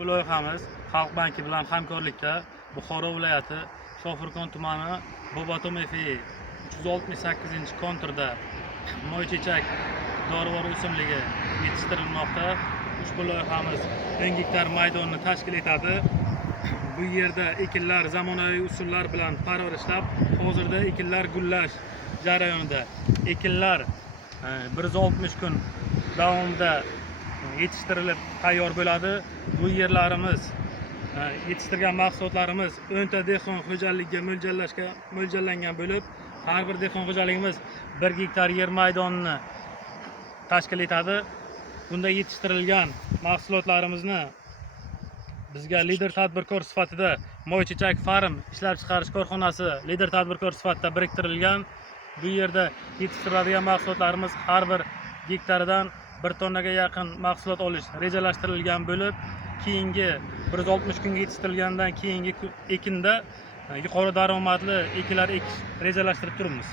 Bu loyihamiz Xalq banki bilan hamkorlikda Buxoro viloyati Shofirkon tumani Bobotom FI 368-konturda moychechak dorivor o'simligi yetishtirilmoqda. Ushbu loyihamiz 10 gektar maydonni tashkil etadi. Bu yerda ekinlar zamonaviy usullar bilan parvarishlab, hozirda ekinlar gullash jarayonida. Ekinlar 160 kun davomida yetishtirilib tayyor bo'ladi. Bu yerlarimiz yetishtirgan mahsulotlarimiz 10 ta dehqon xo'jaligiga mo'ljallangan bo'lib, har bir dehqon xo'jaligimiz 1 gektar yer maydonini tashkil etadi. Bunda yetishtirilgan mahsulotlarimizni bizga lider tadbirkor sifatida Moychechak Farm ishlab chiqarish korxonasi lider tadbirkor sifatida biriktirilgan. Bu yerda yetishtiriladigan mahsulotlarimiz har bir gektaridan 1 tonnaga yaqin mahsulot olish rejalashtirilgan bo'lib, keyingi 160 kunga yetishtirilgandan keyingi ekinda yuqori daromadli ekinlar ekish rejalashtirib turibmiz.